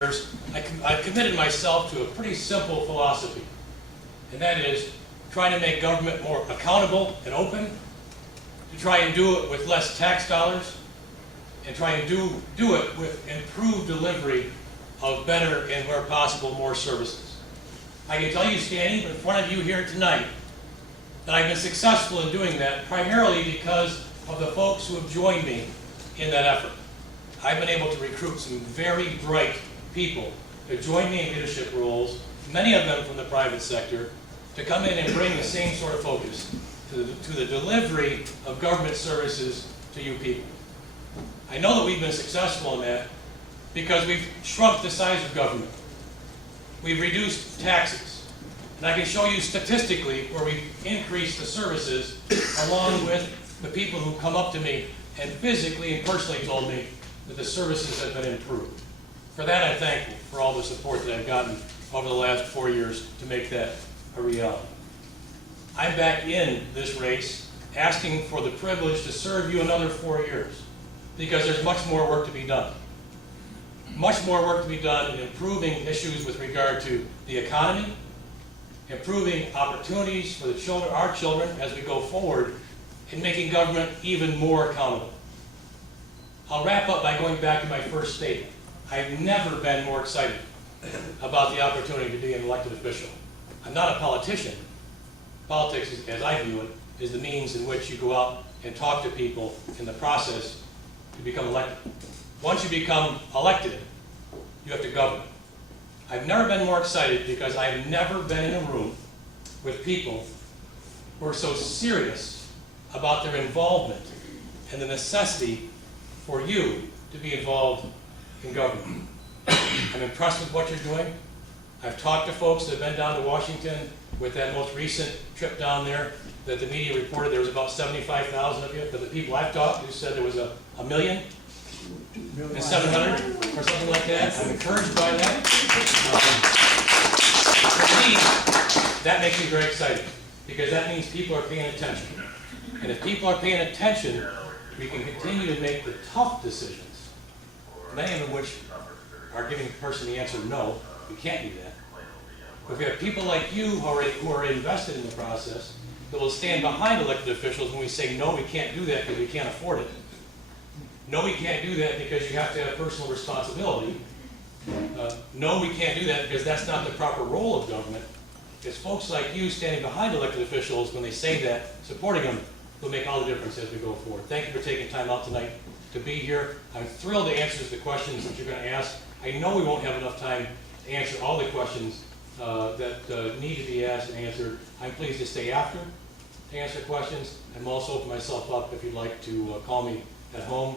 I've committed myself to a pretty simple philosophy, and that is trying to make government more accountable and open, to try and do it with less tax dollars, and try and do it with improved delivery of better and, where possible, more services. I can tell you, standing in front of you here tonight, that I've been successful in doing that primarily because of the folks who have joined me in that effort. I've been able to recruit some very bright people to join me in leadership roles, many of them from the private sector, to come in and bring the same sort of focus to the delivery of government services to you people. I know that we've been successful in that because we've shrunk the size of government. We've reduced taxes. And I can show you statistically where we've increased the services along with the people who come up to me and physically and personally told me that the services have been improved. For that, I'm thankful for all the support that I've gotten over the last 4 years to make that a reality. I'm back in this race asking for the privilege to serve you another 4 years because there's much more work to be done. Much more work to be done in improving issues with regard to the economy, improving opportunities for the children, our children, as we go forward, and making government even more accountable. I'll wrap up by going back to my first statement. I've never been more excited about the opportunity to be an elected official. I'm not a politician. Politics, as I view it, is the means in which you go out and talk to people in the process to become elected. Once you become elected, you have to govern. I've never been more excited because I've never been in a room with people who are so serious about their involvement and the necessity for you to be involved in government. I'm impressed with what you're doing. I've talked to folks that have been down to Washington with that most recent trip down there that the media reported there was about 75,000 of you, but the people I've talked to said there was a million and 700 or something like that. I'm encouraged by that. For me, that makes me very excited because that means people are paying attention. And if people are paying attention, we can continue to make the tough decisions, many of which are giving the person the answer, no, we can't do that. But if we have people like you who are invested in the process, that will stand behind elected officials when we say, no, we can't do that because we can't afford it. No, we can't do that because you have to have personal responsibility. No, we can't do that because that's not the proper role of government. It's folks like you standing behind elected officials when they say that, supporting them, will make all the difference as we go forward. Thank you for taking time out tonight to be here. I'm thrilled to answer the questions that you're going to ask. I know we won't have enough time to answer all the questions that need to be asked and answered. I'm pleased to stay after to answer questions. I'm also open myself up if you'd like to call me at home.